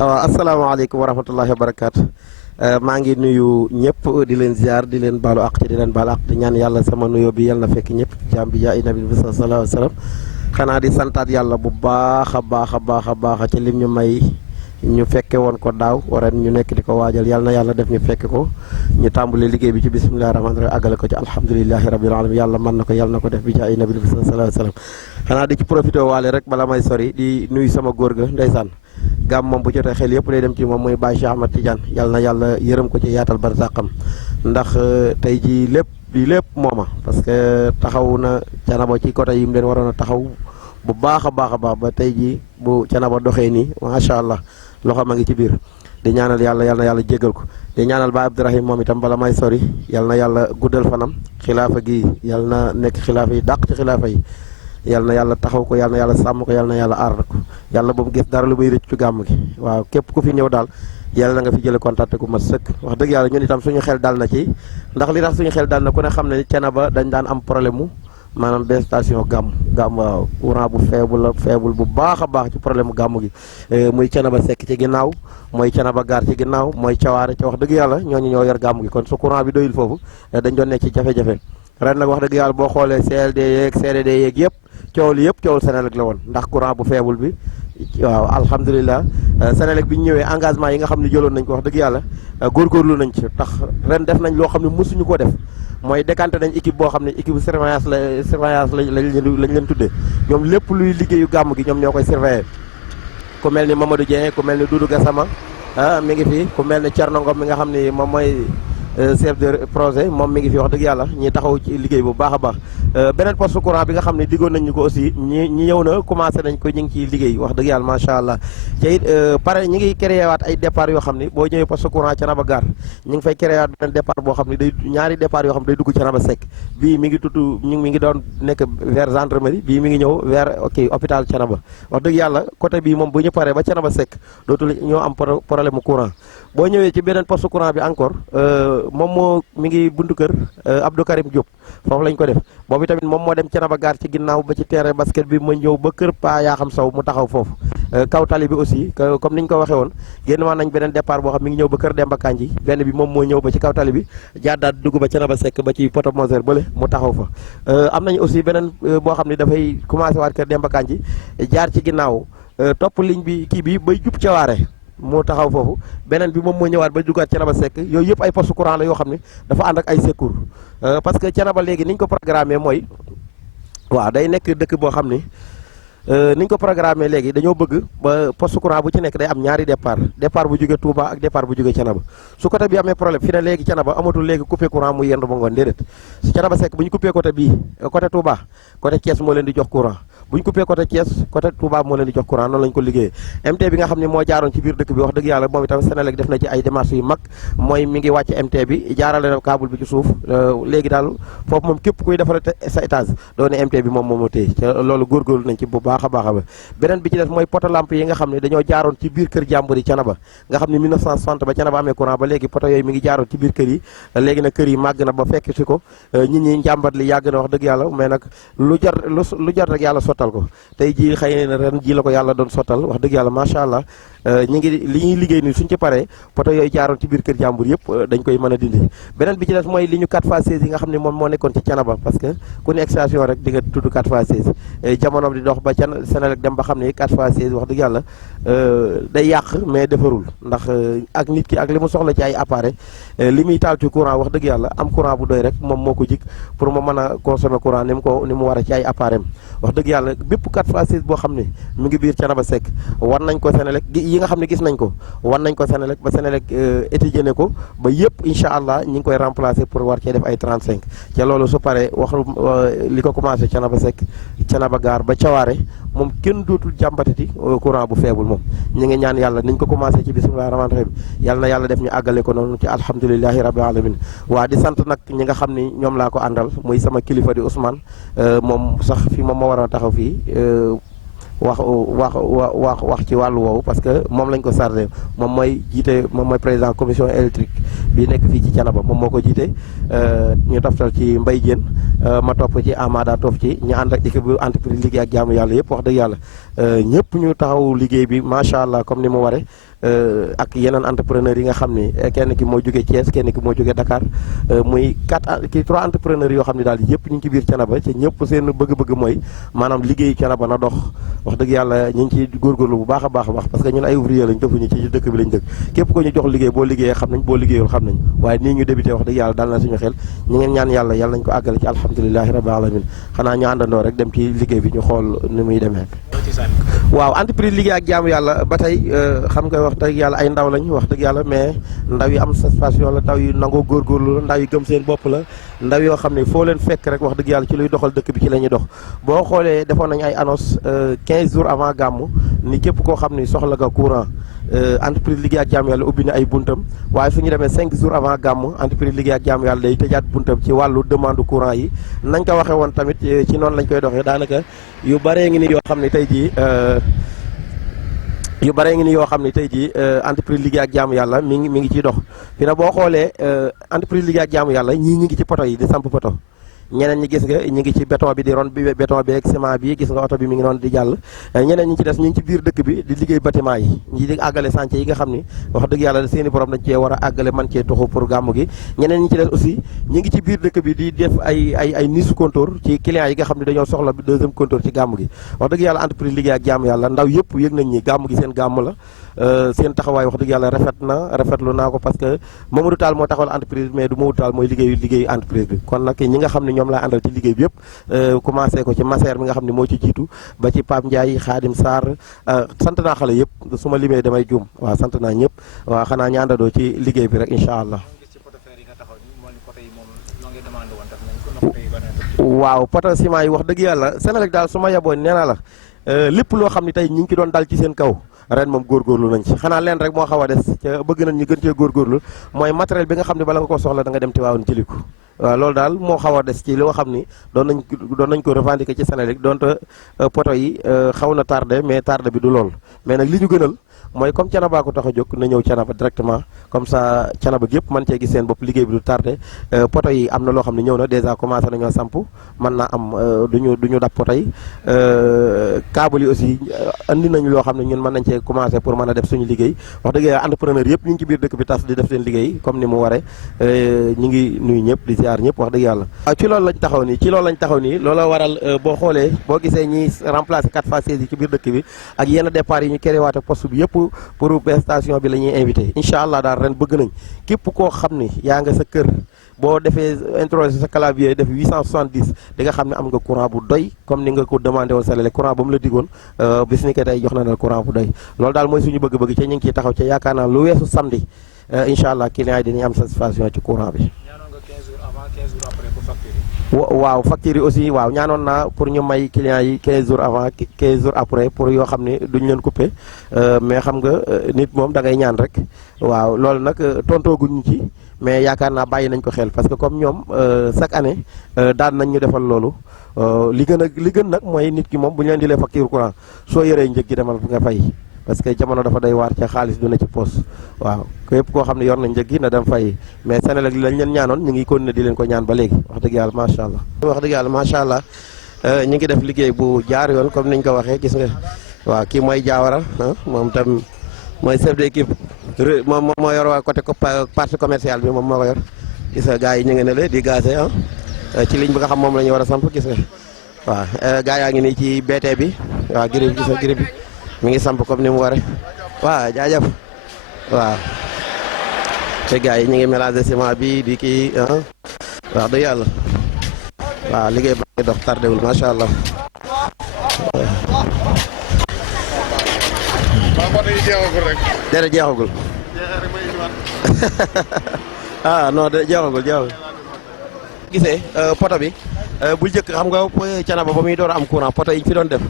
waaw asalaamaaleykum wa rahmatullahi wa barakaatu. maa ngi nuyu ñëpp di leen ziar di leen baalu àq di leen baalu àq di ñaan yàlla sama nuyoo bi yàlla na fekk ñëpp jaam bi jaay nabi bi sallallahu alayhi wa sallam. xanaa di santaat yàlla bu baax a baax a baax a baax ci lim ñu may ñu fekke woon ko daaw ren ñu nekk di ko waajal yàlla na yàlla def ñu fekke ko ñu tàmbali liggéey bi ci bisimillahi rahmaani rahim àggale ko ci alhamdulilahi rabbil alamin yàlla mën na ko yàlla na ko def bi jaay nabi bi sallallahu alayhi wa sallam. xanaa di ci profité waale rek bala may sori di nuyu sama góor ga ndeysaan gàmm moom bu jotee xel yëpp day dem ci moom mooy Baye Cheikh Ahmad Tidiane yàlla na yàlla yërëm ko ci yaatal barsàqam ndax tey jii lépp mooma parce que taxaw na Canaba ci côté yi mu leen waroon a taxaw bu baax a baax a baax ba tey jii bu Canaba doxee nii macha allah loxo ma ngi ci biir di ñaanal yàlla na yàlla jégal ko di ñaanal Baye Abdourahim moom itam bala may sori yàlla na yàlla guddal fanam xilaafa gi yàlla na nekk xilaafa yi dàq ci xilaafa yi yàlla na yàlla taxaw ko yàlla na yàlla sàmm ko yàlla na yàlla aar ko yàlla ba mu gis dara lu muy rëcc ci gàmm gi waaw képp ku fi ñëw daal yàlla na nga fi jële contact ku mat sëkk wax dëgg yàlla ñun itam suñu xel dal na ci ndax li tax suñu xel dal na ku ne xam ne Canaba dañ daan am problème mu maanaam benn station gàmm waaw courant bu faible bu baax a baax ci problème mu gàmm gi muy Canaba sekk ci ginnaaw mooy Canaba gaar ci ginnaaw mooy cawaare ci wax dëgg yàlla ñooñu ñoo yor gàmm gi kon su courant bi doyul foofu dañ doon nekk ci jafe-jafe ren nag wax dëgg yàlla boo xoolee CLD yeeg CDD yeeg yëpp coow li yëpp coowul Senelec la woon ndax courant bu faible bi waaw alhamdulilah Senelec bi ñu ñëwee engagement yi nga xam ne jëloon nañ ko wax dëgg yàlla góorgóorlu nañ ci tax ren def nañ loo xam ne mosuñu ko def mooy décanté nañ équipe boo xam ne équipe surveillance lañ leen tuddee ñoom lépp luy liggéeyu gàmm gi ñoom ñoo koy surveiller ku mel ni Mamadou Dieng ku mel ni Doudou Gassama mi ngi fi ku mel ni Thierno Ngom mi nga xam ni moom mooy chef de projet moom mi ngi fi wax dëgg yàlla ñi taxaw ci liggéey bu baax a baax beneen poste courant bi nga xam ne diggoon nañ ñu ko aussi ñi ñëw na commencé nañ ko ñu ngi ciy liggéey wax dëgg yàlla macha allah te it pare ñi ngi créé waat ay départ yoo xam ne boo ñëwee poste courant Canaba Gare ñi ngi fay créé waat beneen départ boo xam ne day ñaari départ yoo xam ne day dugg Canaba Seck bii mi ngi tudd mi ngi doon nekk vers gendarmerie bii mi ngi ñëw vers hôpital Canaba wax dëgg yàlla côté bii moom bu ñu paree ba Canaba Seck dootul ñoo am problème mu courant boo ñëwee ci beneen poste courant bi encore moom moo mi ngi buntu kër Abdou Karim Diop foofu lañ ko def boobu tamit moom moo dem Canaba Gare ci ginnaaw ba ci terrain basket bi ma ñëw ba kër Pa yaa xam saw mu taxaw foofu kaw tali bi aussi comme niñ ko waxee woon génn waa nañ beneen départ boo xam mi ngi ñëw ba kër Demba Kanji benn bi moom moo ñëw ba ci kaw tali bi jaadaat dugg ba Canaba Seck ba ci poto Moser bële mu taxaw fa am nañ aussi beneen boo xam ne dafay commencé waat kër Demba Kanji jaar ci ginnaaw topp ligne bi kii bi bay jub cawaare moo taxaw foofu beneen bi moom moo ñëwaat ba duggaat Canaba Seck yooyu yëpp ay poste courant la yoo xam ne dafa ànd ak ay secours parce que Canaba léegi niñ ko programmé mooy waaw day nekk dëkk boo xam ni niñ ko programmé léegi dañoo bëgg ba poste courant bu ci nekk day am ñaari départ bu jóge Touba ak départ bu jóge Canaba su côté bi amee problème fi ne léegi Canaba amatul léegi coupé courant mu yendu ba ngoon déedéet si Canaba Seck bu ñu coupé côté bii côté Touba côté Thiès moo leen di jox courant bu ñu coupé côté Thiès côté Touba moo leen di jox courant noonu lañu ko liggéeyee MT bi nga xam ne moo jaaroon ci biir dëkk bi wax dëgg yàlla moom itam Senelec def na ci ay démarches yu mag mooy mi ngi wàcc MT bi jaarale na câble bi ci suuf léegi daal foofu moom képp kuy defar sa étage doo ne MT bi moom moo téye te loolu góorgóorlu nañ ci bu baax a baax a beneen bi ci des mooy poto lampe yi nga xam ne dañoo jaaroon ci biir kër jàmbur yi Canaba nga xam ne 1960 ba Canaba amee courant ba léegi poto yooyu mi ngi jaaroon ci biir kër yi léegi nag kër yi màgg na ba fekk si ko nit ñi njàmbat li yàgg na wax dëgg yàlla mais nag lu jar rek yàlla sottal ko tey jii xëy na ren ji la ko yàlla doon sottal wax dëgg yàlla macha allah ñi ngi li ñuy liggéey nii suñ ci paree poto yooyu jaaroon ci biir kër jàmbur yëpp dañ koy mën a dindi beneen bi ci des mooy li ñu 4x16 yi nga xam ne moom moo nekkoon ci Canaba parce que ku ne extension rek di nga tudd 4x16 jamono di dox ba Senelec dem ba xam ne 4x16 wax dëgg yàlla day yàq mais defarul ndax ak nit ki ak li mu soxla ci ay appareil li muy taal ci courant wax dëgg yàlla am courant bu doy rek moom moo ko jik pour mu mën a consommer courant ni mu war a ci ay appareil wax dëgg yàlla bépp 4x16 boo xam ne mu ngi biir Canaba Seck war nañ ko Senelec yi nga xam ne gis nañ ko war nañ ko Senelec ba Senelec étudier ne ko ba yëpp incha allah ñi ngi koy remplacer pour war cee def ay 35 ca loolu su paree wax li ko commencé Canaba Seck Canaba Gare ba Cawaare moom kenn dootul jàmbatati courant bu faible moom ñi ngi ñaan yàlla niñ ko commencé ci bismillahi rahmaani rahim yàlla na yàlla def ñu àggale ko noonu ci alhamdulilahi rabbil alamin waa di sant nag ñi nga xam ni ñoom laa ko àndal muy sama kilifa di Ousmane moom sax fii moom moo waroon a taxaw fii wax ci wàllu woowu parce que moom lañ ko chargé moom mooy jiite moom mooy président commission électrique bi nekk fii ci Canaba moom moo ko jiite ñu toftal ci Mbaye Diène ma topp ci Amada topp ci ñu ànd ak équipe bu entreprise liggéey ak jaamu yàlla yëpp wax dëgg yàlla ñëpp ñu taxaw liggéey bi macha allah comme ni mu waree ak yeneen entrepreneurs yi nga xam ni kenn ki moo jógee Thiès kenn ki moo jógee Dakar muy 3 entrepreneurs yoo xam ne daal yëpp ñu ngi ci biir Thiénaba ci ñëpp seen bëgg-bëgg mooy maanaam liggéey Thiénaba na dox wax dëgg yàlla ñu ngi ci góorgóorlu bu baax a baax parce que ñun ay ouvrier lañ defuñu ci dëkk bi lañ dëkk képp ko ñu jox liggéey boo liggéeyee xam nañ boo liggéeyul xam nañ waaye nii ñu débuté wax dëgg yàlla dal na suñu xel ñu ngeen ñaan yàlla nañ ko àggale ci alhamdulilahi rabbil alamin xanaa ñu àndandoo rek dem ci liggéey bi ñu xool ni muy demee waaw entreprise liggéey ak jaamu yàlla ba tey xam nga wax dëgg yàlla ay ndaw lañ wax dëgg yàlla mais ndaw yi am satisfaction la ndaw yu nangoo góorgóorlu la ndaw yi gëm seen bopp la ndaw yoo xam ne foo leen fekk rek wax dëgg yàlla ci luy doxal dëkk bi ci la ñuy dox boo xoolee defoon nañ ay annonce 15 jours avant gàmmu ni képp koo xam ni soxla nga courant entreprise liggéey ak jaamu yàlla ubbi na ay buntam waaye fu ñu demee 5 jours avant gàmmu entreprise liggéey ak jaamu yàlla day tëjaat buntam ci wàllu demande courant yi nañ ko waxee woon tamit ci noonu lañ koy doxee daanaka yu baree ngi ni yoo xam ne tey jii entreprise liggéey ak jaamu yàlla mi ngi ciy dox fi na boo xoolee entreprise liggéey ak jaamu yàlla ñii ñi ngi ci poto yi di samp poto ñeneen ñi gis nga ñi ngi ci béton bi di ron bi béton bi ak ciment bi gis nga oto bi mi ngi noonu di jàll ñeneen ñi ci des ñu ngi ci biir dëkk bi di liggéey bâtiment yi ñi di àggale chantier yi nga xam ni wax dëgg yàlla seeni borom dañ cee war a àggale man cee tuxu pour gàmmu gi ñeneen ñi ci des aussi ñi ngi ci biir dëkk bi di def ay niche compteur ci clients yi nga xam ne dañoo soxla deuxième compteur ci gàmmu gi wax dëgg yàlla entreprise liggéey ak jaamu yàlla ndaw yëpp yëg nañ ñi gàmmu gi seen gàmmu la seen taxawaay wax dëgg yàlla rafetlu naa ko parce que Mamadou Tall moo taxawal entreprise mais du Mamadou Tall mooy liggéeyu entreprise bi kon nag ñi nga xam ne ñoom laa àndal ci liggéey bi yëpp commencé ko ci Masser mi nga xam ne moo ci jiitu ba ci Pape Ndiaye Khadim Sarr sant naa xale yëpp su ma limee damay juum waaw sant naa ñëpp waaw xanaa ñu àndandoo ci liggéey bi rek incha allah waaw poto ciment yi wax dëgg yàlla Senelec daal su ma yeboon nee naa la lépp loo xam ne tey ñu ngi ci doon dal ci seen kaw ren moom góorgóorlu nañ ci xanaa leen rek moo xaw a des ca bëgg nañ ñu gën cee góorgóorlu mooy matériel bi nga xam ne bala nga ko soxla da nga dem Tivaouane jëli ko waaw loolu daal moo xaw a des ci loo xam ni doon nañ ko revendiquer ci Senelec donte poto yi xaw na tardé mais tardé bi du lool mais nag li ñu gënal mooy comme Thiénaba ko tax a jóg na ñëw Thiénaba directement comme ça Thiénaba gépp mën cee gis seen bopp liggéey bi du tardé poto yi am na loo xam ne ñëw na dèjà commencé nañoo samp mën naa am duñu dab poto yi câble yi aussi andi nañ loo xam ne ñun mën nañ cee commencé pour mën a def suñu liggéey wax dëgg yàlla entrepreneur yëpp ñu ngi ci biir dëkk bi tas di def seen liggéey comme ni mu waree ñu ngi nuyu ñëpp di ziar ñëpp wax dëgg yàlla waaw ci loolu lañ taxaw nii loolu waral boo xoolee boo gisee ñi remplacé 4x16 yi ci biir dëkk bi ak yenn départ yi ñu créé waate poste bi yëpp pour station bi la ñuy invité incha allah daal ren bëgg nañ képp koo xam ni yaa nga sa kër boo defee introsé sa clavier def 870 di nga xam ne am nga courant bu doy comme ni nga ko demandé woon Senelec courant ba mu la digoon bis ni ko tey jox na la courant bu doy loolu daal mooy suñu bëgg-bëgg ca ñu ngi ciy taxaw ca yaakaar naa lu weesu samedi incha allah clients yi dinañ am satisfaction ci courant bi. waaw facture yi aussi waaw ñaanoon naa pour ñu may clients yi 15 jours avant 15 jours après pour yoo xam ne duñ leen coupé mais xam nga nit moom da ngay ñaan rek waaw loolu nag tontooguñu ci mais yaakaar naa bàyyi nañ ko xel parce que comme ñoom chaque année daan nañ ñu defal loolu li gën nag mooy nit ki moom bu ñu leen di lee facture courant soo yoree njëg gi demal nga fay parce que jamono dafa doy waar ca xaalis du na ci poos waaw képp koo xam ne yor nañ njëg gi na dem fay mais Senelec lañ leen ñaanoon ñu ngi continuer di leen ko ñaan ba léegi wax dëgg yàlla macha allah. wax dëgg yàlla macha allah ñu ngi def liggéey bu jaar yoon comme niñ ko waxee gis nga waaw kii mooy Diawara moom tam mooy chef d'équipe moom moo yor waa côté partie commerciale bi moom moo ko yor gis nga gars yi ñu ngi ne la di gazé ci ligne bi nga xam moom la ñu war a samp gis nga waaw gars yaa ngi nii ci BT bi waaw gris gis nga gris bi mi ngi samp comme ni mu waree waaw jaajëf waaw te gars yi ñu ngi mélanger ciment bi di kii wax dëgg yàlla waaw liggéey ba ngi dox tardewul macha allah. déedéet jeexagul non de jeexagul gisee poto bi bu njëkk xam nga Thiénaba ba muy door a am courant poto yi ñu fi doon def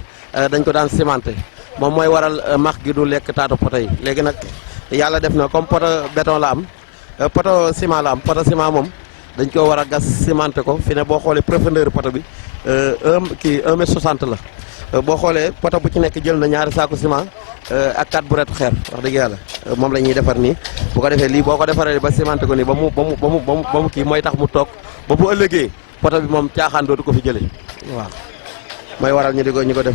dañ ko daan cimenté moom mooy waral max gi du lekk taatu poto yi léegi nag yàlla def na comme poto béton la am poto ciment la am poto ciment moom dañ ko war a gas cimenté ko fi ne boo xoolee profondeur poto bi 1 mètre 60 la boo xoolee poto bu ci nekk jël na ñaari saaku ciment ak 4 brouettes xeer wax dëgg yàlla moom la ñuy defar nii bu ko defee lii boo ko defaree ba cimenté ko nii ba mu kii mooy tax mu toog ba bu ëllëgee poto bi moom caaxaan dootu ko fi jëlee waaw mooy waral ñu ko def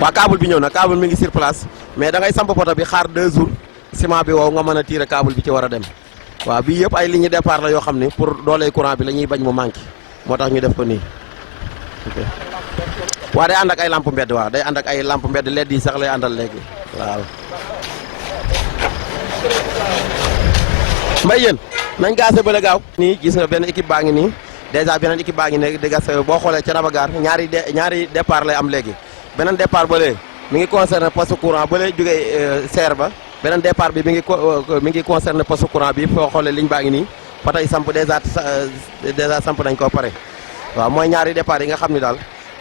waa câble bi ñëw na câble mi ngi sur place mais da ngay samp poto bi xaar 2 jours ciment bi wow nga mën a tirer câble bi ci war a dem waaw bii yëpp ay ligne départ la yoo xam ne pour dooley courant bi la ñuy bañ mu manqué moo tax ñu def ko nii ok waa day ànd ak ay lampe mbedd waaw day ànd ak ay lampe mbedd LED yi sax lay àndal léegi waaw mbay yéen nañ gaase ba la gaaw nii gis nga benn équipe baa ngi nii dèjà beneen équipe baa ngi ne di gas boo xoolee ca Raba Gare ñaari départ lay am léegi beneen départ ba lee mi ngi concerné poste courant ba lay jógee serre ba beneen départ bi mi ngi concerné poste courant bi foo xoolee ligne baa ngi nii fa tey samp dèjà samp nañ ko pare waaw mooy ñaari départ yi nga xam ni daal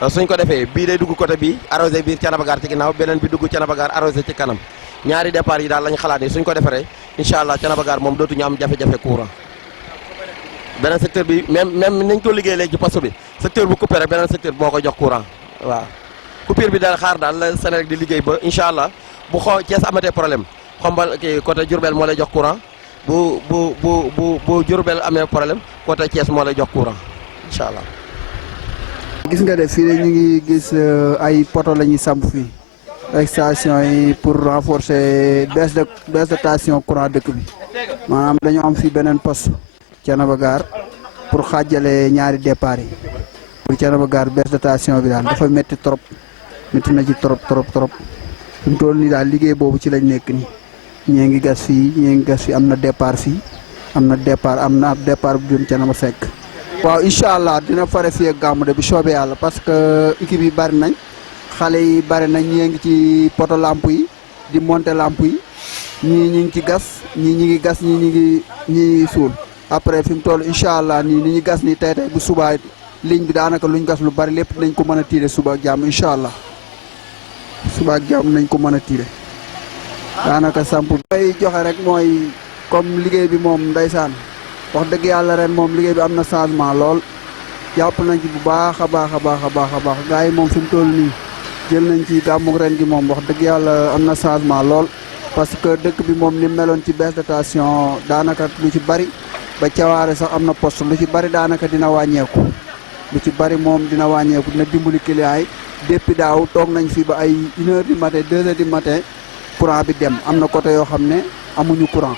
suñ ko defee bii day dugg côté bi arrosé biir Thiénaba Gare ci ginnaaw beneen bi dugg Thiénaba Gare arrosé ci kanam ñaari départ yi daal lañ xalaat ni suñ ko defaree incha allah Thiénaba Gare moom dootuñu am jafe-jafe courant beneen secteur bi même nañ ko liggéey léegi ci poste bi secteur bu coupé rek beneen secteur bi moo koy jox courant waaw coupure bi daal xaar daal la Senelec di liggéey ba incha allah bu xoo Thiès amatee problème xombal kii côté Diourbel moo lay jox courant bu Diourbel amee problème côté Thiès moo lay jox courant incha allah. gis nga de fii de ñu ngi gis ay poto la ñuy samp fii station yi pour renforcer baisse de tension courant dëkk bi maanaam dañoo am fii beneen poste Thiénaba Gare pour xaajale ñaari départ yi pour Thiénaba Gare baisse de tension bi daal dafa métti trop métti na ci trop fi mu toll nii daal liggéey boobu ci lañ nekk nii ñee ngi gas fii am na départ fii am na ab départ bu jëm Thiénaba Seck. waaw incha allah dina fare fii ak gàmmu de bi soobee yàlla parce que équipe yi bari nañ xale yi bari nañ ñii ngi ci poto lamp yi di monter lamp yi ñii ñi ngi ci gas ñii ñi ngi gas ñii ñi suul après fi mu toll incha allah nii ni ñu gas nii tey bu subaa ligne bi daanaka luñ gas lu bari lépp nañ ko mën a tiire suba ak jàmm incha allah suba ak jàmm nañ ko mën a tiire daanaka samp may joxe rek mooy comme liggéey bi moom ndeysaan wax dëgg yàlla ren moom liggéey bi am na changement lool jàpp nañ ci bu baax a baax gars yi moom fi mu toll nii jël nañ ci gàmmu ren gi moom wax dëgg yàlla am na changement lool parce que dëkk bi moom ni meloon ci baisse de tension daanaka lu ci bari ba cawaare sax am na poste lu ci bari daanaka dina wàññeeku lu ci bari moom dina wàññeeku dina dimbali clients yi depuis daaw toog nañ fi ba ay 1h du matin 2h du matin courant bi dem am na côté yoo xam ne amuñu courant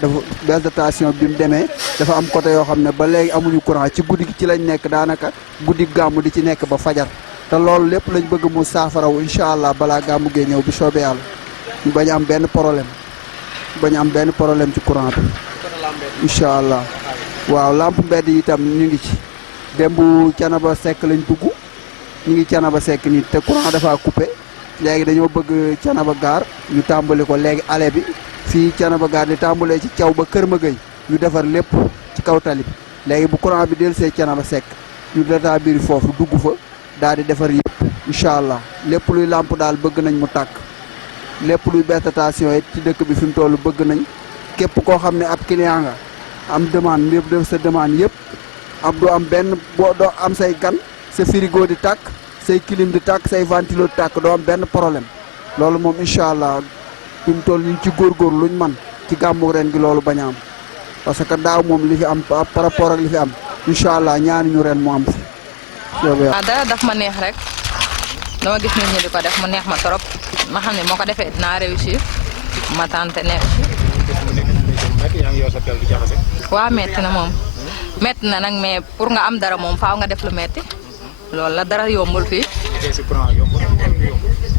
dafa baisse de tension bi mu demee dafa am côté yoo xam ne ba léegi amuñu courant ci guddi gi ci lañ nekk daanaka guddi gàmmu di ci nekk ba fajar te loolu lépp lañ bëgg mu saafaraw incha allah balaa gàmmu gee ñëw bi soobee yàlla ñu bañ am benn problème ci courant bi incha allah waaw lamp mbedd yi itam ñu ngi ci démb Thiénaba Seck lañ dugg ñu ngi Thiénaba Seck nii te courant dafa coupé léegi dañoo bëgg Thiénaba Gare ñu tàmbali ko léegi ale bi fii Thiénaba Gare di tàmbalee ci caw ba Kër Magay ñu defar lépp ci kaw tali bi léegi bu courant bi dellu see Thiénaba Seck ñu data biir foofu dugg fa daal di defar yëpp incha allah lépp luy làmp daal bëgg nañ mu tàkk lépp luy baisse de tension it ci dëkk bi fi mu toll bëgg nañ képp koo xam ne ab client nga am demande mbir def sa demande yëpp am doo am benn boo doo am say gan sa frigo di tàkk say clim di tàkk say ventilo di tàkk doo am benn problème loolu moom incha allah fi mu toll ñu ci góorgóorlu luñ man ci gàmmu ren gi loolu bañ a am parce que daaw moom li fi am par rapport ak li fi am incha allah ñaani ñu ren mu am fi. waaw dara daf ma neex rek dama gis nit ñi di ko def mu neex ma trop ma xam ne moo ko defee dinaa réussir ma tante nekk waaw metti na moom metti na nag mais pour nga am dara moom faaw nga def lu metti loolu la dara yombul fii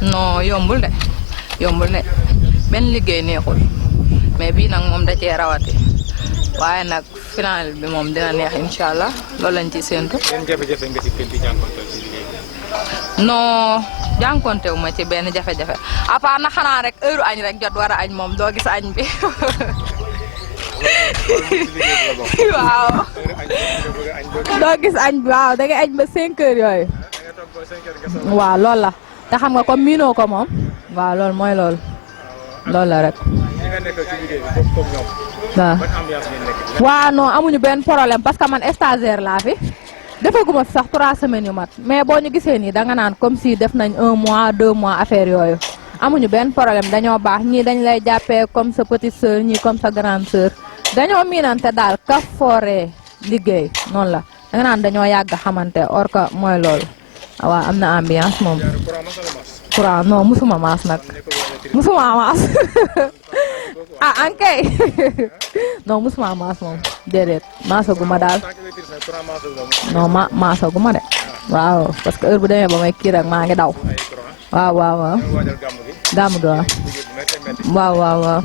non yombul de benn liggéey neexul mais bii nag moom da cee rawati waaye nag final bi moom dina neex incha allah loolu lañ ciy séentu. non jànkontewu ma ci benn jafe-jafe à part na xanaa rek heure añ rek jot war a añ moom doo gis añ bi waaw doo gis añ bi waaw da ngay añ ba 5 heures yooyu waaw loolu la te xam nga comme miinoo ko moom waaw loolu mooy loolu la rek waaw non amuñu benn problème parce que man stagiaire laa fi defaguma fi sax 3 semaines yu mat mais boo ñu gisee nii danga naan comme si def nañ 1 mois 2 mois affaire yooyu amuñu benn problème dañoo baax ñii dañ lay jàppee comme sa petite sœur ñii comme sa grande sœur dañoo miinante daal ka fooree liggéey noonu la danga naan dañoo yàgg xamante or que mooy loolu waaw am na ambiance moom courant non musuma maas nag musuma maas ah ankay non musuma maas moom déedéet maasaguma daal non maasaguma de waaw parce que heure bu demee ba may kii rek maa ngi daw waaw waaw waaw gàmmu gi waaw waaw waaw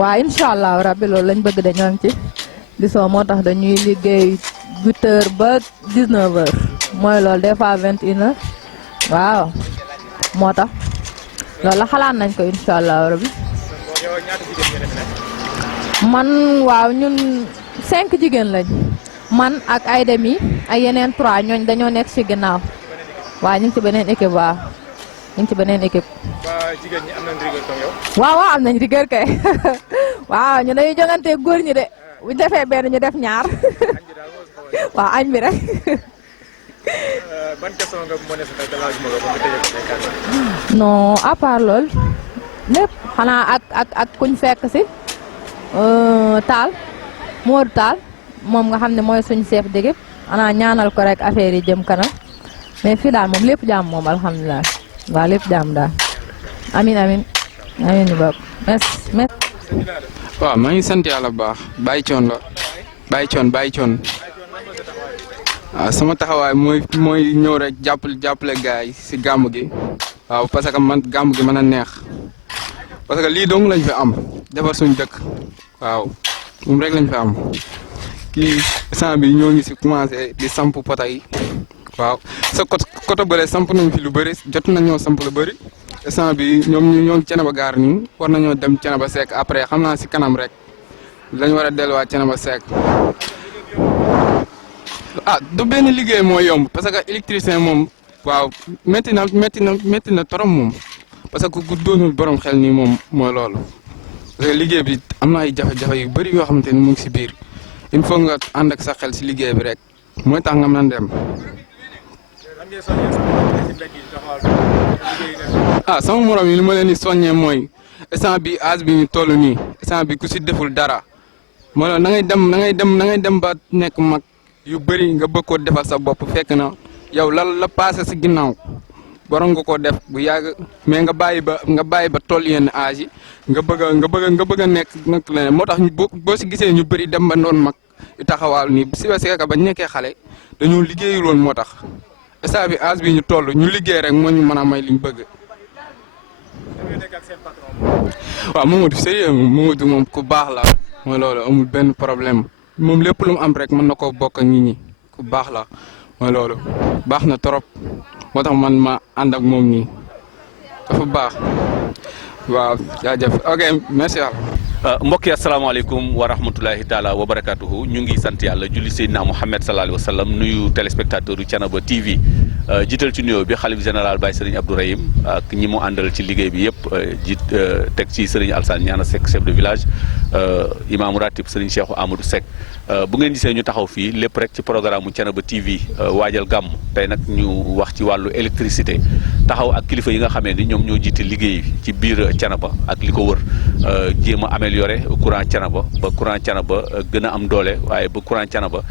waaw incha allah rabbi loolu lañ bëgg de ñoo ngi ci gisoo moo tax dañuy liggéey 8h ba 19h mooy loolu des fois 21h waaw moo tax loolu la xalaat nañ ko incha allah rabbi man waaw ñun 5 jigéen lañ man ak ay dem yi ay yeneen 3 ñooñ dañoo nekk ci ginnaaw waaw ñu ngi ci beneen équipe waaw ñu ngi ci beneen équipe. waaw waaw am nañ rigueur kay waaw ñu dañuy jongante góor ñi de bu ñu defee benn ñu def ñaar waaw añ bi rek. ban question nga mën a sa laaj ma ko ba tëjee ko say kàddu. non à part loolu lépp xanaa ak kuñ fekk si Taal Modou Taal moom nga xam ne mooy suñ chef d'équipe xanaa ñaanal ko rek affaire yi jëm kanam mais fii daal moom lépp jàmm moom alhamdulilah waaw lépp jàmm daal amin amin amin ñu bokk merci. waaw maa ngi sant yàlla bu baax Baye Thion la Baye Thion waaw sama taxawaay mooy ñëw rek jàppale gars yi si gàmm gi waaw parce que man gàmm gi mën a neex parce que lii dong lañ fi am defar suñ dëkk waaw moom rek lañ fi am kii sant bi ñoo ngi si commencé di samp pota yi waaw sa côté bële samp nañ fi lu bëri jot nañoo samp lu bëri sant bi ñoom ñoo ngi Thiénaba gaar nii war nañoo dem Thiénaba Seck après xam naa si kanam rek lañ war a delluwaat Thiénaba Seck. ah du benn liggéey moo yomb parce que électricien moom waaw métti na trop moom parce que ku doonul borom xel nii moom mooy loolu parce que liggéey bi am na ay jafe-jafe yu bëri yoo xamante ni mu ngi si biir il faut nga ànd ak sa xel si liggéey bi rek mooy tax nga mën a dem. ah sama morom yi li ma leen di soññee mooy instant bi âge bi ñu toll nii instant bi ku si deful dara moo la na ngay dem ba nekk mag. yu bëri nga bëgg koo defal sa bopp fekk na yow la passé si ginnaaw waroon nga koo def bu yàgg mais nga bàyyi ba toll yenn âge yi nga bëgg a nekk nag leneen moo tax boo si gisee ñu bëri dem ba doon mag yu taxawaal nii si ka ba nekkee xale dañoo liggéeyul woon moo tax instant bi âge bi ñu toll ñu liggéey rek moo ñu mën a may liñ bëgg. waaw Mamadou sérieux Mamadou moom ku baax la mooy loolu amul benn problème. moom lépp lu mu am rek mën na koo bokk ak nit ñi ku baax la mooy loolu baax na trop moo tax man ma ànd ak moom nii dafa baax waaw jaajëf ok merci. mbokk yi asalaamaaleykum wa rahmatulahi taala wa barakatuhu ñu ngi sant yàlla julli Seydina Mouhamed sallallahu alayhi wa sallam nuyu téléspectateur yu Thiénaba TV jiital ci nuyoo bi xalif général Baye Serigne Abdou Rahim ak ñi mu àndal ci liggéey bi yëpp teg ci Serigne Alsane Niana Seck chef de village imaamu ratib Serigne Cheikhou Amadou Seck bu ngeen gisee ñu taxaw fii lépp rek ci programme mu Thiénaba TV waajal gàmm tey nag ñu wax ci wàllu électricité taxaw ak kilifa yi nga xamee ni ñoom ñoo jiite liggéey ci biir Thiénaba ak li ko wër jéem a amélioré courant Thiénaba ba courant Thiénaba gën a am doole waaye ba courant Thiénaba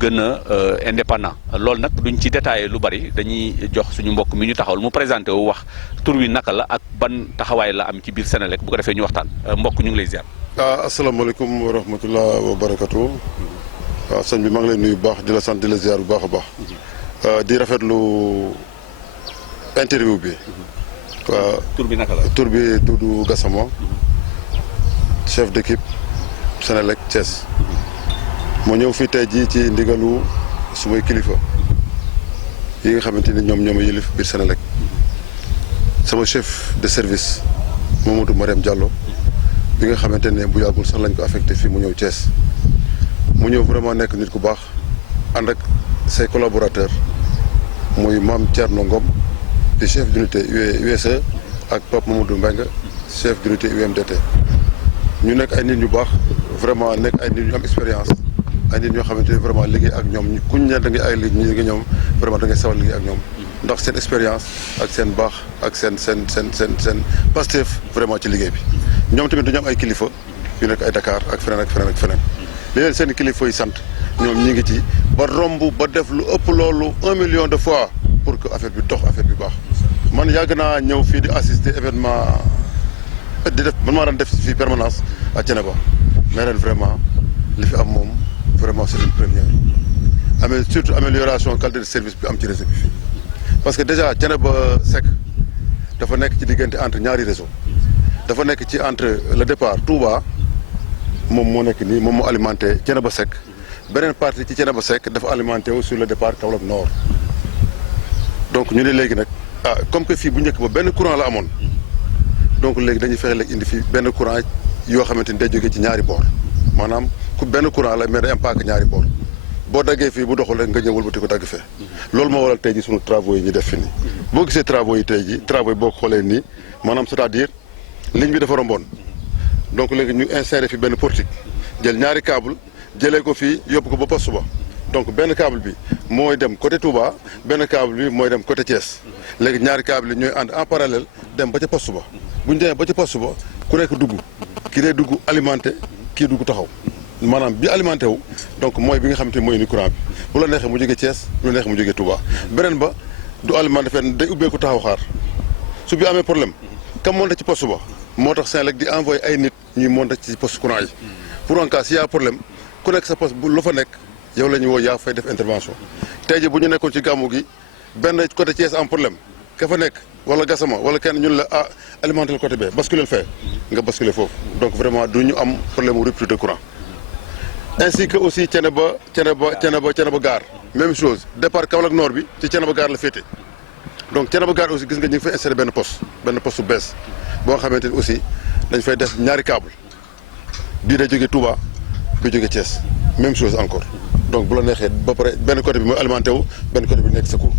gën a indépendant loolu nag duñ ci détaillé lu bari dañuy jox suñu mbokk mi ñu taxawal mu présenté wu wax tur wi naka la ak ban taxawaay la am ci biir Senelec bu ko defee ñu waxtaan mbokk ñu ngi lay ziar. asalaamaaleykum wa rahmatullah wa barakatu. waaw sëñ bi maa ngi lay nuyu bu baax di la sant di la ziar bu baax a baax. di rafetlu interview bi. waaw tur bi naka la. tur bi Doudou Gassama. chef d'équipe Senelec Thiès. moo ñëw fii tey jii ci ndigalu sumay kilifa yi nga xamante ni ñoom ñoo ma yëlif biir Senelec. sama chef de service Mamadou Mariam Diallo bi nga xamante ne bu yàggul sax lañ ko affecté fii mu ñëw Thiès. mu ñëw vraiment nekk nit ku baax ànd ak say collaborateurs muy Mame Thierno Ngom di chef d'unité USE ak Pape Mamadou Mbengue chef d'unité UMDT. ñu nekk ay nit ñu baax vraiment nekk ay nit ñu am expérience ay nit ñoo xamante ne vraiment liggéey ak ñoom kuñ ne da ngay ay liggéey ñoom vraiment da ngay sawar liggéey ak ñoom ndax seen expérience ak seen baax ak seen Pastef vraiment ci liggéey bi. ñoom tamit dañu am ay kilifa yu nekk ay Dakar ak feneen ak feneen ak feneen li leen seen kilifa yi sant ñoom ñi ngi ci ba romb ba def lu ëpp loolu 1 million de fois pour que affaire bi dox affaire bi baax man yàgg naa ñëw fii di assister événement di def man maa daan def fii permanence à Thiénaba mais ren vraiment li fi am moom vraiment c'est une première surtout amélioration qualité de service bi am ci réseau bi fii parce que déjà Thiénaba Seck dafa nekk ci diggante entre ñaari réseau dafa nekk ci entre le départ Touba moom moo nekk nii moom moo alimenté Thiénaba Seck beneen partie ci Thiénaba Seck dafa alimenté wu sur le départ Kaolack Nord donc ñu ne léegi nag comme que fii bu njëkk ba benn courant la amoon donc léegi dañuy fexe léegi indi fii benn courant yoo xamante ni day jógee ci ñaari boor maanaam ku benn courant la mais day am paak ñaari boor boo daggee fii bu doxul rek nga ñëw wëlbati ko dagg fee loolu moo waral tey ji sunu travaux yi ñu def fi nii boo gisee travaux yi tey ji travaux yi boo ko xoolee nii maanaam c'est-à-dire ligne bi dafa romboon donc léegi ñu inséré fi benn portique jël ñaari câble jëlee ko fii yóbbu ko ba poste ba donc benn câble bi mooy dem côté Touba benn câble bi mooy dem côté Thiès léegi ñaari câble yi ñooy ànd en parallèle dem ba ca poste ba bu ñu demee ba ca poste ba ku nekk dugg kii day dugg alimenté kii dugg taxaw maanaam bi alimenté wu donc mooy bi nga xamante ni mooy ni courant bi bu la neexee mu jógee Thiès bu la neexee mu jógee Touba beneen ba du alimenté fenn day ubbeeku taxaw xaar su bi amee problème kam monté ci poste ba moo tax Senelec di envoyé ay nit ñuy monté ci poste courant yi pour en cas s'il y a problème ku nekk sa poste bu lu fa nekk yow la ñu woo yaa fay def intervention tey ji bu ñu nekkoon ci gàmmu gi benn côté Thiès am problème ka fa nekk wala Gassama wala kenn ñun la alimenté le côté bee basculer fee nga basculer foofu donc vraiment du ñu am problème mu rupture de courant ainsi que aussi Thiénaba Gare même chose départ Kaolack Nord bi ci Thiénaba Gare la féete donc Thiénaba Gare aussi gis nga ñu ngi fay installé benn poste bu bees boo xamante ni aussi dañ fay def ñaari câble bii day jógee Touba bi jógee Thiès même chose encore donc bu la neexee ba pare benn côté bi mooy alimenté wu benn côté bi nekk sa cour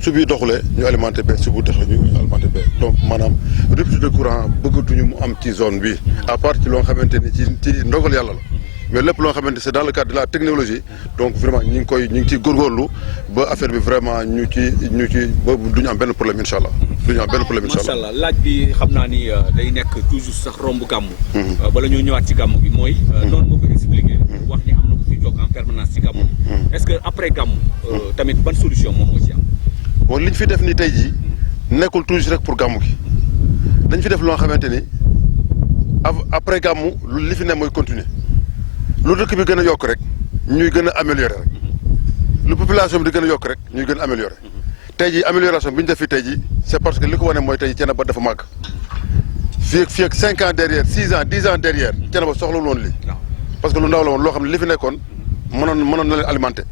su bii doxulee ñu alimenté ba su bu doxulee ñu alimenté ba donc maanaam rupture de courant bëggatuñu mu am ci zone bi à part ci loo xamante ni ci ndogal yàlla la mais lépp loo xamante c'est dans le cadre de la technologie donc vraiment ñu ngi ciy góorgóorlu ba affaire bi vraiment ñu ci ba du ñu am benn problème incha allah. du ñu am benn problème incha allah macha allah laaj bi xam naa ni day nekk toujours sax romb gàmmu. bala ñoo ñëwaat ci gàmmu bi mooy. noonu moo ko expliqué. wax ni am na ko fi jóg en permanence ci gàmmu. est-ce que après gàmmu. tamit ban solution moom moo ci am. bon li ñu fi def ni tey jii nekkul toujours rek pour gàmmu gi dañ fi def loo xamante ni après gàmmu li fi ne mooy continuer. lu dëkk bi gën a yokk rek ñuy gën a améliorer rek lu population bi di gën a yokk rek ñuy gën a améliorer tey jii amélioration bi ñu def fii tey jii c'est parce que li ko wane mooy tey Thiénaba dafa màgg fii ak 5 ans derrière 6 ans 10 ans derrière Thiénaba soxla woon lii parce que lu ndaw la woon loo xam ne li fi nekkoon mënoon na leen alimenter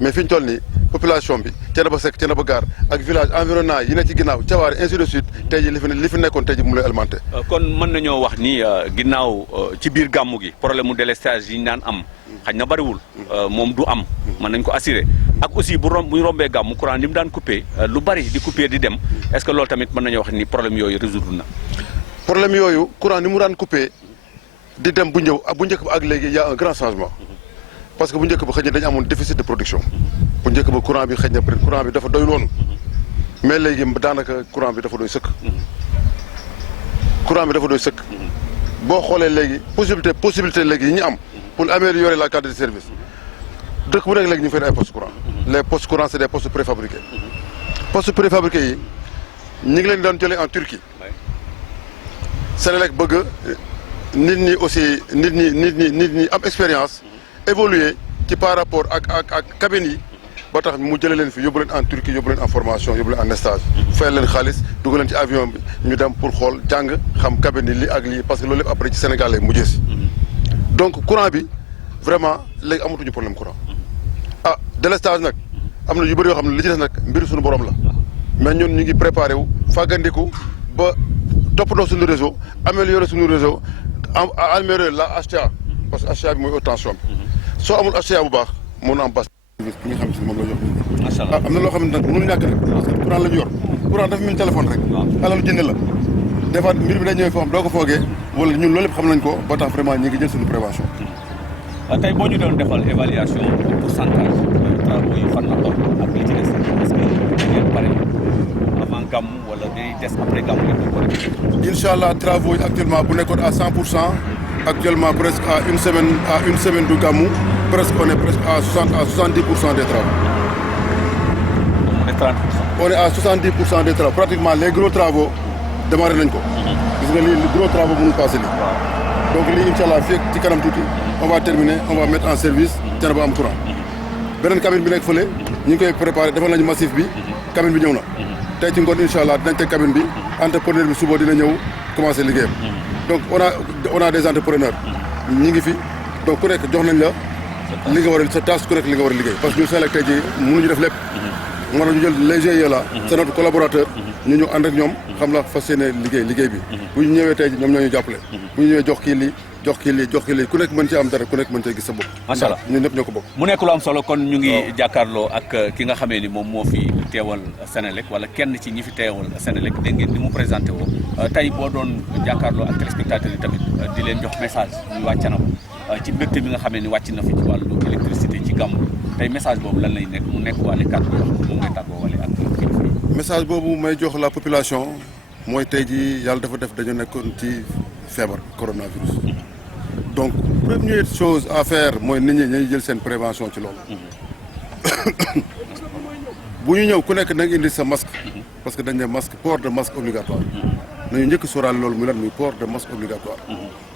mais fi ñu toll nii population bi Thiénaba Seck Thiénaba Gare ak village environnant yi nekk ci ginnaaw Thiawaare ainsi de suite tey jii li fi nekkoon tey jii mu lay alimenter. kon mën nañoo wax ni ginnaaw ci biir gàmmu gi problème mu délestage yi ñu daan am xañ na bariwul moom du am mën nañ ko assurer ak aussi bu ñu rombee gàmmu courant ni mu daan coupé lu bari di coupé di dem est-ce que loolu tamit mën nañoo wax ni problème yooyu résoudre na. problème yooyu courant ni mu daan coupé di dem bu njëkk ba ak léegi y a un grand changement parce que bu njëkk ba xëy na dañu amoon déficit de production. bu njëkk ba courant bi xëy na peut-être courant bi dafa doy loon mais léegi daanaka courant bi dafa doy sëkk. courant bi dafa doy sëkk. boo xoolee léegi possibilité léegi yi ñu am pour améliorer la qualité de service dëkk bu nekk léegi ñu fay ay postes courant. les postes courant c'est des postes préfabriqués. postes préfabriqués yi ñu ngi leen doon jëlee en Turquie. Senelec bëgg nit ñi am expérience évoluer ci par rapport ak cabines yi. ba tax mu jëlee leen fi yóbbu leen en Turquie yóbbu leen en formation yóbbu leen en stage fayal leen xaalis dugal leen ci avion bi ñu dem pour xool jàng xam cabine yi lii ak lii parce que loolu lépp après ci Sénégal lay mujjee si donc courant bi vraiment léegi amatuñu problème courant délestage nag am na yu bëri yoo xam ne li ci des nag mbir suñu borom la mais ñun ñu ngi préparé wu fàggandiku ba toppatoo suñu réseau améliorer suñu réseau améliorer la HTA parce que HTA bi mooy haute tension bi soo amul HTA bu baax mun na am bas bi nga xam ne moom la jox macha allah am na loo xam ne nag mënul ñàkk rek parce que courant la ñu yor courant dafa mel téléphone rek alalu jënd la des fois mbir bi day ñëwee foo xam doo ko foogee wala ñun loolu lépp xam nañ ko ba tax vraiment ñi ngi jël suñu prévention tey boo ñu doon defal évaluation pourcentage travaux yi fan la toll ak li ci des parce que ngeen pare avant gàmmu wala day des après gàmmu ngeen ko def incha allah travaux yi actuellement bu nekkoon à 100% actuellement presque à une semaine du gàmmu presque on est presque à 70% des travaux. on est à 70% des travaux pratiquement les gros travaux démarré nañ ko. gis nga lii gros travaux mënul passé lii. donc lii incha allah fii ci kanam tuuti on va terminer on va mettre en service Thiénaba am courant. beneen cabine bi nekk fële ñu ngi koy préparé defal nañu massif bi cabine bi ñëw na. tey ci ngoon incha allah dinañ teg cabine bi entrepreneur bi suba dina ñëw commencé liggéeyam. donc on a des entrepreneurs ñi ngi fi donc ku nekk jox nañ la li nga war a sa tâche ku nekk li nga war a liggéey parce que ñun Senelec tey jii mënuñu def lépp. moo tax ñu jël les GIE là c'est notre collaborateur ñu ñëw ànd ak ñoom xam la fas yéene liggéey bi bu ñu ñëwee tey ji ñoom ñoo ñu jàppale bu ñu ñëwee jox kii lii jox kii lii ku nekk mën ci am dara ku nekk mën cee gis sa bopp macha allah ñun ñëpp ñoo ko bokk mu nekk lu am solo kon ñu ngi jàkkaarloo ak ki nga xamee ni moom moo fi teewal Senelec wala kenn ci ñi fi teewal Senelec dégg ngeen ni mu présenté woo tey boo doon jàkkaarloo ak téléspectateurs yi tamit di leen jox message ñu wàcc na ci mbégte bi nga xamee ni wàcc na fi ci wàllu électricité ci gàmmu tey message boobu lan lay nekk mu nekk wàllu kàddu yoo xam ne moom ngay tàggoo wala ak kilifa yi. message boobu may jox la population mooy tey jii yàlla dafa def dañu nekkoon ci feebar coronavirus. donc première chose à faire mooy nit ñi ñuy jël seen prévention ci loolu. bu ñu ñëw ku nekk na nga indi sa masque. parce que dañ ne masque port de masque obligatoire. nañu njëkk sóoraale loolu muy lan muy port de masque obligatoire.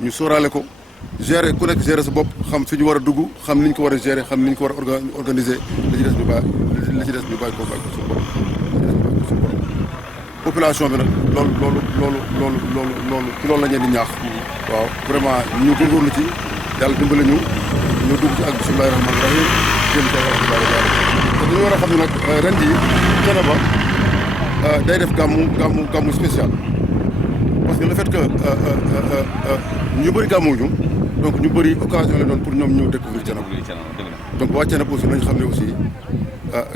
ñu sóoraale ko. gérer ku nekk gérer sa bopp xam fi ñu war a dugg xam ni ñu ko war a gérer xam ni ñu ko war a organiser li ci des ñu bàyyi ko suñu borom population bi nag loolu ci loolu la ñeen di ñaax waaw vraiment ñu góorgóorlu ci yàlla dimbali ñu dugg ci ak bismillahi rahmaani rahim génn ci alhamdulilah te dañu war a xam ne nag ren jii Thiénaba day def gàmmu spécial parce que le fait que ñu bëri gàmmuñu donc ñu bëri occasion la doon pour ñoom ñëw découvrir Thiénaba donc waa Thiénaba aussi nañ xam ne aussi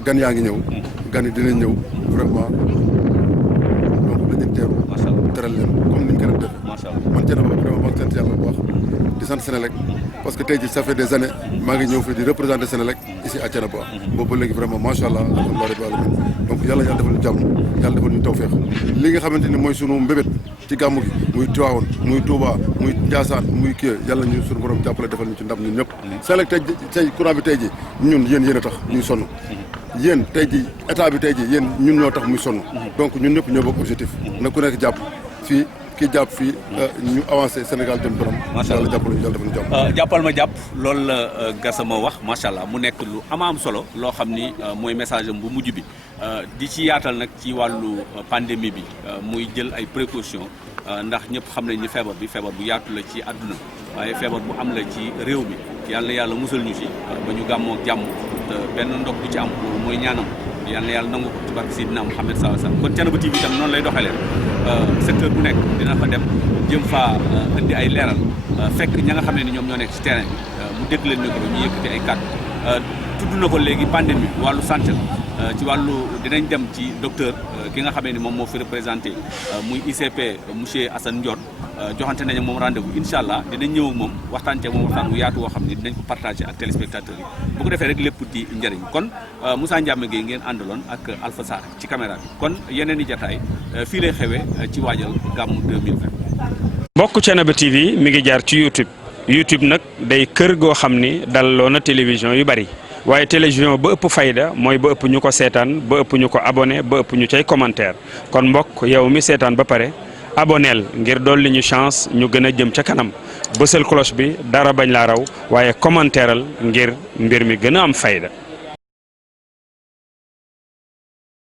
gan yaa ngi ñëw gan yi dinañ ñëw vraiment donc dañu teeru teral leen comme niñ ko def defee man Thiénaba vraiment maa ngi sant yàlla bu baax di sant Senelec parce que tey jii ça fait des années maa ngi ñëw fii di représenter Senelec ici à Thiénaba boobu ba léegi vraiment macha allah alhamdulilah rabbil alamin donc yàlla defal ñu jàmm yàlla defal ñu tawfeex li nga xamante ni mooy sunu mbébét ci gàmmu gi muy Tivaouane muy Touba muy Ndiassane muy kii yàlla ñu suñu borom jàppale defal ñu ci ndam ñun ñëpp Senelec tey courant bi tey ji ñun yéen a tax ñuy sonn yéen tey ji état bi tey ji yéen ñun ñoo tax muy sonn donc ñun ñëpp ñoo bokk objectif na ku nekk jàpp fii kii jàpp fii ñu avancé Sénégal dem borom yàlla jàppale ñu yàlla defal ñu jàmm jàppal ma jàpp loolu la Gassama wax macha allah mu nekk lu am solo loo xam ni mooy message am bu mujj bi di ci yaatal nag ci wàllu pandémie bi muy jël ay précautions ndax ñëpp xam nañ ni feebar bu yaatu la ci àdduna waaye feebar bu am la ci réew mi yàlla musal ñu ci ba ñu gàmmoo ak jàmm te benn ndog du ci am loolu mooy ñaanam yàlla nangu ko ci barke Seydina Muhammad sallallahu alayhi wasallam kon Thiénaba TV tam noonu lay doxalee secteur bu nekk dina fa dem jëm faa indi ay leeral fekk ña nga xam ne ni ñoom ñoo nekk ci terrain bi mu dégg leen micro ñu yëkkati ay kàddu tudd na ko léegi pandémie wàllu santé la ci wàllu dinañ dem ci docteur ki nga xamee ni moom moo fi représenté muy ICP monsieur Assane Ndione joxante nañu moom rendez-vous incha allah dinañ ñëw ak moom waxtaan ceeg moom waxtaan bu yaatu woo xam ni dinañ ko partagé ak téléspectateurs yi bu ko defee rek lépp di njëriñ kon Moussa Ndiame Gueye ngeen àndaloon ak Alpha Sarr ci caméra bi kon yeneen i jataay fii lay xewee ci waajal gàmmu 2020. mbokk Thiénaba TV mi ngi jaar ci YouTube nag day kër goo xam ni dalloo na télévision yu bari waaye télévision ba ëpp fayda mooy ba ëpp ñu ko seetaan ba ëpp ñu ko abonné ba ëpp ñu cay commentaire kon mbokk yow mi seetaan ba pare aboneel ngir dolli ñu chance ñu gën a jëm ca kanam bësal cloche bi dara bañ laa raw waaye commentaireal ngir mbir mi gën a am fayda